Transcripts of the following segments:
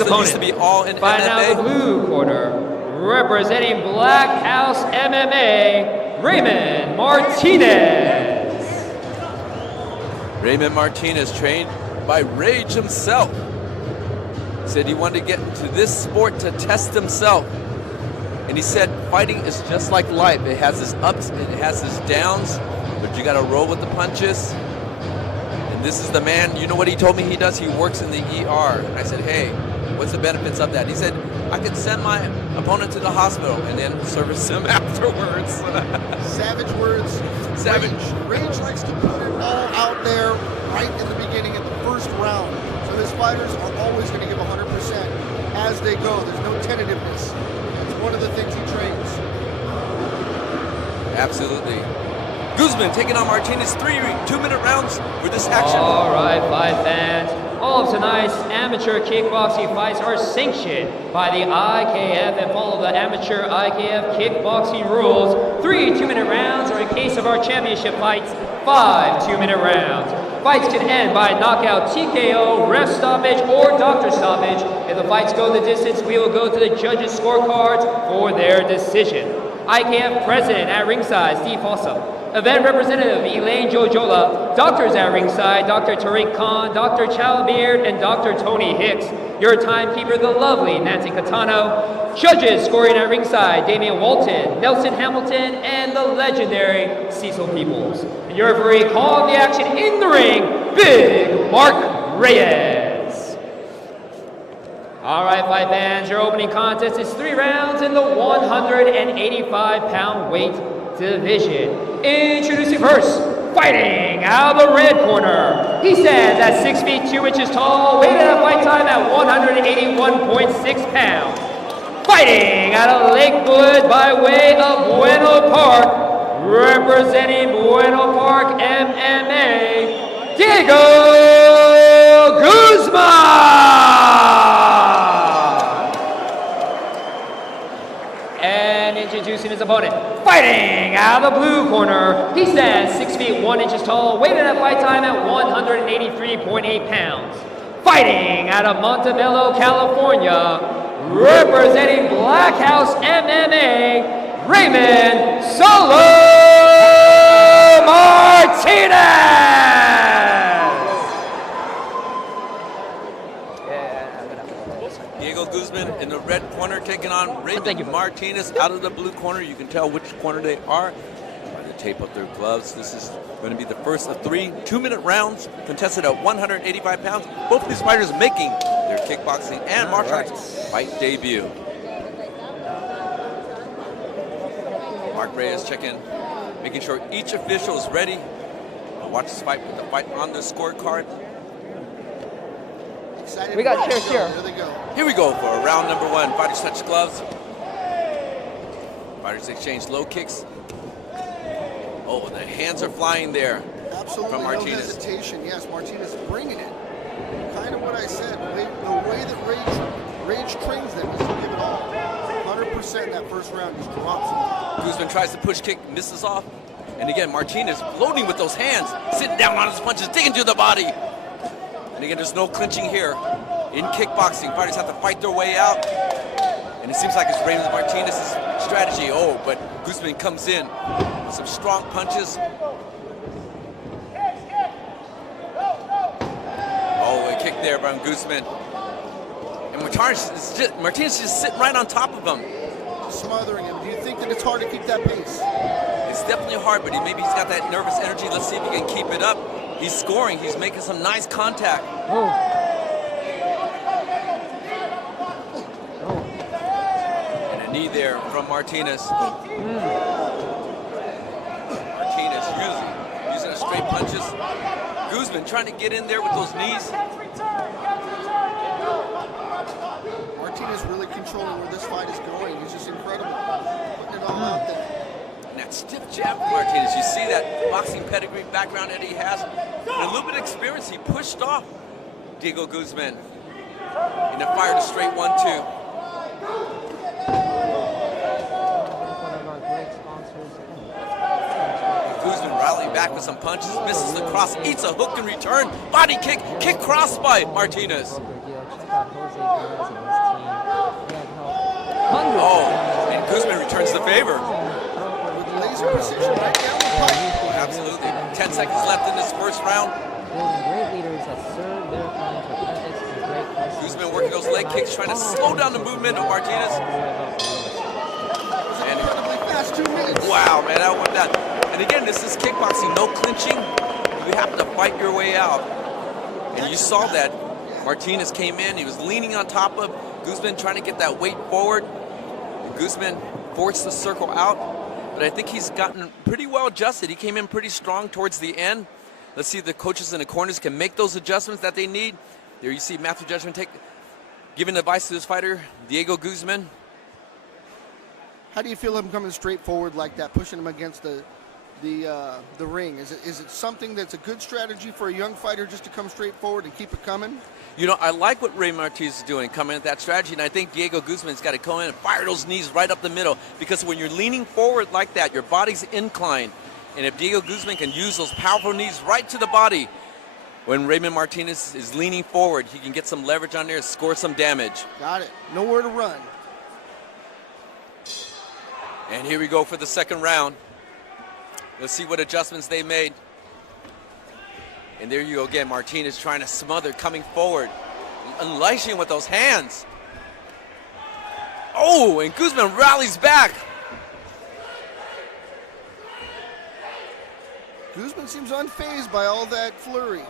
Opponent. Used to be all in Fighting MMA. out of the blue corner, representing Black House MMA, Raymond Martinez. Raymond Martinez, trained by Rage himself, said he wanted to get into this sport to test himself. And he said fighting is just like life. It has its ups and it has its downs, but you got to roll with the punches. And this is the man, you know what he told me he does? He works in the ER. And I said, hey, what's the benefits of that? He said, I could send my opponent to the hospital and then service him afterwards. Savage words. Savage. Rage likes to put it all out there right in the beginning, in the first round. So his fighters are always going to give 100% as they go. There's no tentativeness. That's one of the things he trains. Absolutely. Guzman taking on Martinez, 3 2-minute rounds for this action. All right, fight fans. All of tonight's amateur kickboxing fights are sanctioned by the IKF and follow the amateur IKF kickboxing rules. 3 2-minute rounds, or in case of our championship fights, 5 2-minute rounds. Fights can end by knockout, TKO, ref stoppage, or doctor stoppage. If the fights go the distance, we will go to the judges' scorecards for their decision. IKF president at ringside, Steve Fossum. Event representative, Elaine Jojola. Doctors at ringside, Dr. Tariq Khan, Dr. Chalbeard, and Dr. Tony Hicks. Your timekeeper, the lovely Nancy Catano. Judges scoring at ringside, Damian Walton, Nelson Hamilton, and the legendary Cecil Peoples. And your referee calling the action in the ring, Big Mark Reyes. All right, fight fans, your opening contest is 3 rounds in the 185-pound weight division. Introducing first, fighting out of the red corner. He stands at 6 feet 2 inches tall, weighted at fight time at 181.6 pounds. Fighting out of Lakewood by way of Bueno Park, representing Bueno Park MMA, Diego Guzman. And introducing his opponent, fighting out of the blue corner. He stands 6 feet 1 inches tall, weighted at fight time at 183.8 pounds. Fighting out of Montebello, California, representing Black House MMA, Raymond Solo Martinez. Diego Guzman in the red corner taking on Raymond Martinez out of the blue corner. You can tell which corner they are by the tape of their gloves. This is going to be the first of 3 2-minute rounds contested at 185 pounds. Both of these fighters making their kickboxing and martial arts fight debut. Mark Reyes checking, making sure each official is ready to watch this fight with the fight on the scorecard. Excited. We got cheers here. Here they go. Here we go for round number 1. Fighters touch gloves. Fighters exchange low kicks. Oh, the hands are flying there. Absolutely from Martinez. No hesitation. Yes, Martinez is bringing it. Kind of what I said. The way that Rage trains them is to give it all. 100% in that first round. Just drops them. Guzman tries to push kick, misses off. And again, Martinez loading with those hands, sitting down on his punches, digging to the body. And again, there's no clinching here. In kickboxing, fighters have to fight their way out. And it seems like it's Raymond Martinez's strategy. Oh, but Guzman comes in with some strong punches. Oh, a kick there from Guzman. And Martinez is just sitting right on top of him. Smothering him. Do you think that it's hard to keep that pace? It's definitely hard, but maybe he's got that nervous energy. Let's see if he can keep it up. He's scoring. He's making some nice contact. And a knee there from Martinez. Martinez using the straight punches. Guzman trying to get in there with those knees. Martinez really controlling where this fight is going. He's just incredible. Putting it all out there. And that stiff jab from Martinez. You see that boxing pedigree background that he has. And a little bit of experience. He pushed off Diego Guzman. And then fired a straight 1-2. Guzman rallying back with some punches, misses the cross, eats a hook in return, body kick, kick cross by Martinez. Jose Perez and his team, they have helped hundreds Oh, of families and Guzman returns the favor. With laser precision right down the pipe. Absolutely. 10 seconds left in this first round. Building great leaders that serve their clients with ethics and great customer Guzman working those leg kicks, trying to slow down the movement of Martinez. And Incredibly fast 2 minutes. wow, man, that went that. And again, this is kickboxing, no clinching. You have to fight your way out. And you saw that Martinez came in, he was leaning on top of Guzman, trying to get that weight forward. And Guzman forced the circle out, but I think he's gotten pretty well adjusted. He came in pretty strong towards the end. Let's see if the coaches in the corners can make those adjustments that they need. There you see Matthew Judgment giving advice to his fighter, Diego Guzman. How do you feel him coming straight forward like that, pushing him against the ring? Is it something that's a good strategy for a young fighter just to come straight forward and keep it coming? You know, I like what Raymond Martinez is doing, coming at that strategy, and I think Diego Guzman's got to come in and fire those knees right up the middle, because when you're leaning forward like that, your body's inclined, and if Diego Guzman can use those powerful knees right to the body, when Raymond Martinez is leaning forward, he can get some leverage on there and score some damage. Got it. Nowhere to run. And here we go for the second round. Let's see what adjustments they made. And there you go again, Martinez trying to smother, coming forward, unleashing with those hands. Oh, and Guzman rallies back. Guzman seems unfazed by all that flurry.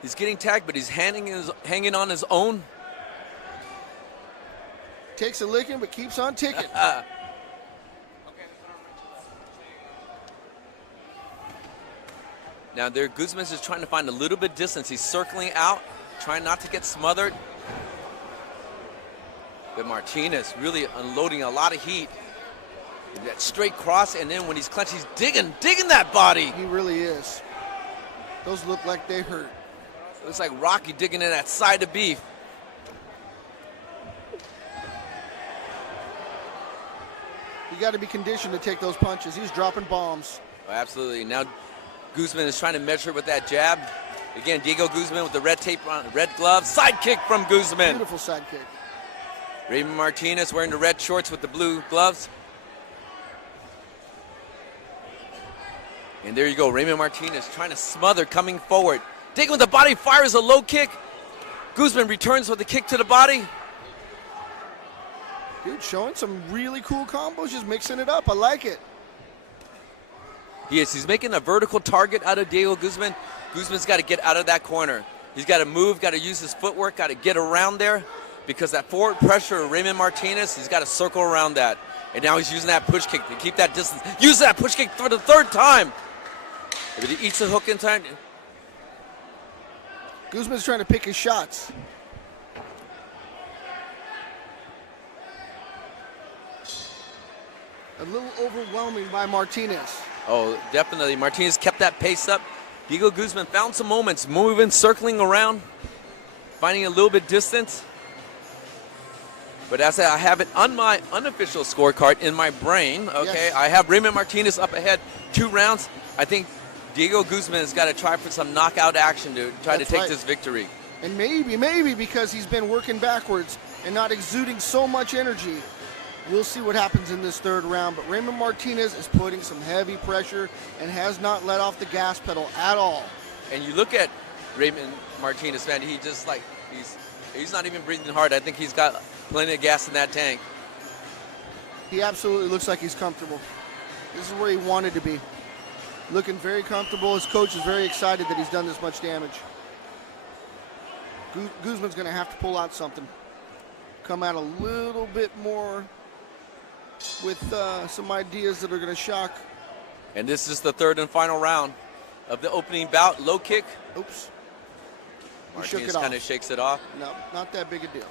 He's getting tagged, but he's hanging on his own. Takes a licking, but keeps on ticking. Now there, Guzman's just trying to find a little bit distance. He's circling out, trying not to get smothered. But Martinez really unloading a lot of heat. That straight cross, and then when he's clenched, he's digging that body. He really is. Those look like they hurt. Looks like Rocky digging in that side of beef. You got to be conditioned to take those punches. He's dropping bombs. Oh, absolutely. Now Guzman is trying to measure with that jab. Again, Diego Guzman with the red tape on, red glove. Side kick from Guzman. Beautiful side kick. Raymond Martinez wearing the red shorts with the blue gloves. And there you go, Raymond Martinez trying to smother, coming forward. Digging with the body, fires a low kick. Guzman returns with a kick to the body. Dude, showing some really cool combos, just mixing it up. I like it. He's making a vertical target out of Diego Guzman. Guzman's got to get out of that corner. He's got to move, got to use his footwork, got to get around there, because that forward pressure of Raymond Martinez, he's got to circle around that. And now he's using that push kick to keep that distance. Use that push kick for the third time. If he eats the hook in time. Guzman's trying to pick his shots. A little overwhelming by Martinez. Oh, definitely. Martinez kept that pace up. Diego Guzman found some moments, moving, circling around, finding a little bit distance. But as I have it on my unofficial scorecard in my brain, okay, yes. I have Raymond Martinez up ahead 2 rounds. I think Diego Guzman has got to try for some knockout action to try to take this victory. And maybe because he's been working backwards and not exuding so much energy, we'll see what happens in this third round. But Raymond Martinez is putting some heavy pressure and has not let off the gas pedal at all. And you look at Raymond Martinez, man, he just like, he's not even breathing hard. I think he's got plenty of gas in that tank. He absolutely looks like he's comfortable. This is where he wanted to be. Looking very comfortable. His coach is very excited that he's done this much damage. Guzman's going to have to pull out something. Come out a little bit more with some ideas that are going to shock. And this is the third and final round of the opening bout. Low kick. Oops. He shook Martinez it off. kind of shakes it off. No, not that big a deal.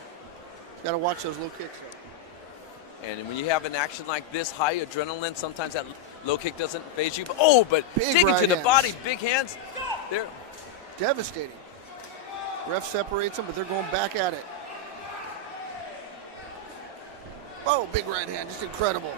Got to watch those low kicks. And when you have an action like this, high adrenaline, sometimes that low kick doesn't phase you. But Big digging right to the hands. body, big hands. There. Devastating. Ref separates them, but they're going back at it. Oh, big right hand, just incredible.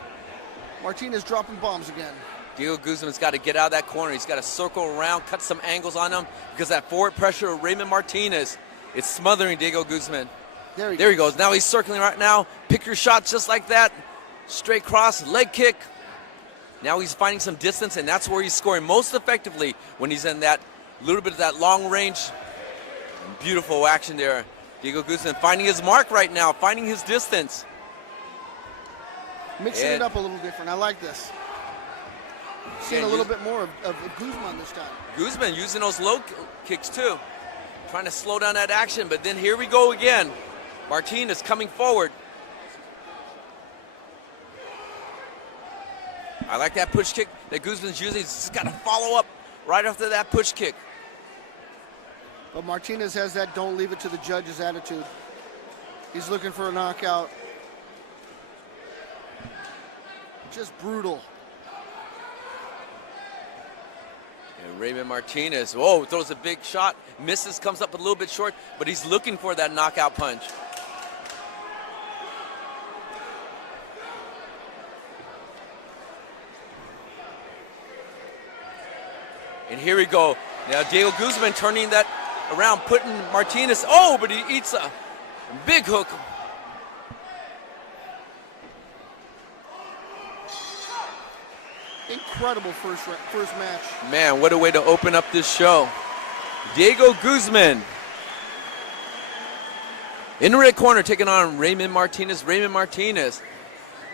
Martinez dropping bombs again. Diego Guzman's got to get out of that corner. He's got to circle around, cut some angles on him, because that forward pressure of Raymond Martinez It's smothering Diego Guzman. There he There he goes. Now he's circling right now. Pick your shots just like that. Straight cross, leg kick. Now he's finding some distance, and that's where he's scoring most effectively when he's in that little bit of that long range. Beautiful action there. Diego Guzman finding his mark right now, finding his distance. Mixing it up a little different. I like this. Seeing a little bit more of Guzman this time. Guzman using those low kicks too. Trying to slow down that action, but then here we go again. Martinez coming forward. I like that push kick that Guzman's using. He's just got to follow up right after that push kick. But Martinez has that don't leave it to the judges attitude. He's looking for a knockout. Just brutal. And Raymond Martinez, whoa, throws a big shot, misses, comes up a little bit short, but he's looking for that knockout punch. And here we go. Now Diego Guzman turning that around, putting Martinez, oh, but he eats a big hook. Incredible first match. Man, what a way to open up this show. Diego Guzman in the red corner taking on Raymond Martinez. Raymond Martinez,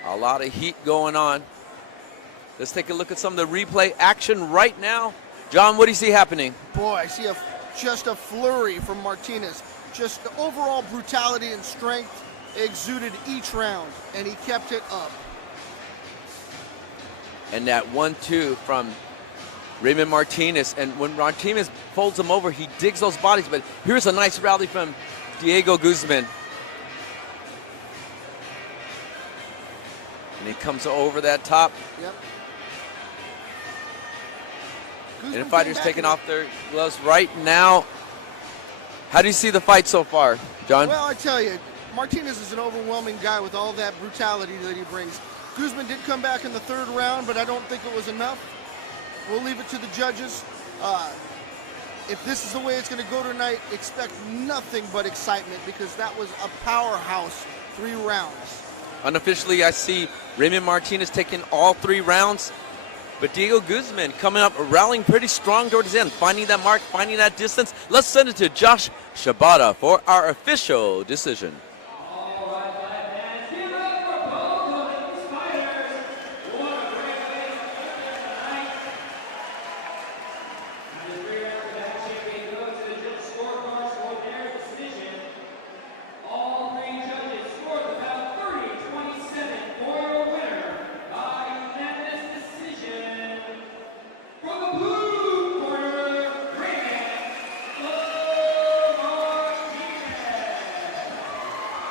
a lot of heat going on. Let's take a look at some of the replay action right now. John, what do you see happening? Boy, I see just a flurry from Martinez. Just the overall brutality and strength exuded each round, and he kept it up. And that 1-2 from Raymond Martinez. And when Martinez folds him over, he digs those bodies. But here's a nice rally from Diego Guzman. And he comes over that top. Yep. And the fighters taking off their gloves right now. How do you see the fight so far, John? Well, I tell you, Martinez is an overwhelming guy with all that brutality that he brings. Guzman did come back in the third round, but I don't think it was enough. We'll leave it to the judges. If this is the way it's going to go tonight, expect nothing but excitement because that was a powerhouse 3 rounds. Unofficially, I see Raymond Martinez taking all 3 rounds. But Diego Guzman coming up, rallying pretty strong towards the end, finding that mark, finding that distance. Let's send it to Josh Shibata for our official decision.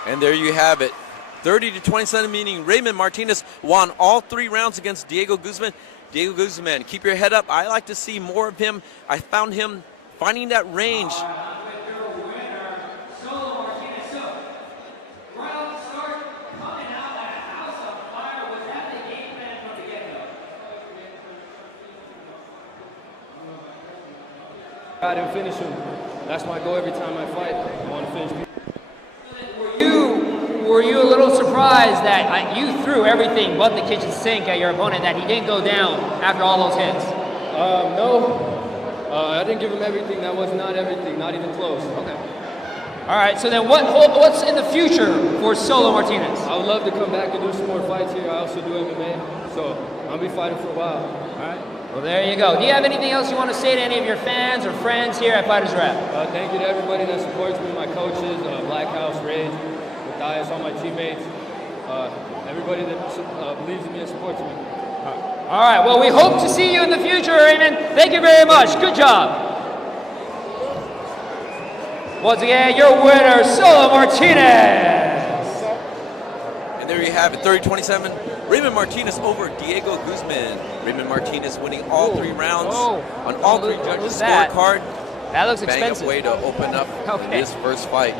And there you have it, 30-27, meaning Raymond Martinez won all 3 rounds against Diego Guzman. Diego Guzman, keep your head up. I like to see more of him. I found him finding that range. I didn't finish him. That's my goal every time I fight. I want to finish people. Were you a little surprised that you threw everything but the kitchen sink at your opponent, that he didn't go down after all those hits? No. I didn't give him everything. That was not everything, not even close. Okay. All right, so then what's in the future for Solo Martinez? I would love to come back and do some more fights here. I also do MMA, so I'll be fighting for a while. All right. Well, there you go. Do you have anything else you want to say to any of your fans or friends here at Fighters Rep? Thank you to everybody that supports me, my coaches, Black House, Rage, Matthias, all my teammates, everybody that believes in me and supports me. All right, well, we hope to see you in the future, Raymond. Thank you very much. Good job. Once again, your winner, Solo Martinez. And there you have it, 30-27. Raymond Martinez over Diego Guzman. Raymond Martinez winning all 3 rounds on all 3 judges' scorecard. That looks Bang expensive. up way to open up this first fight.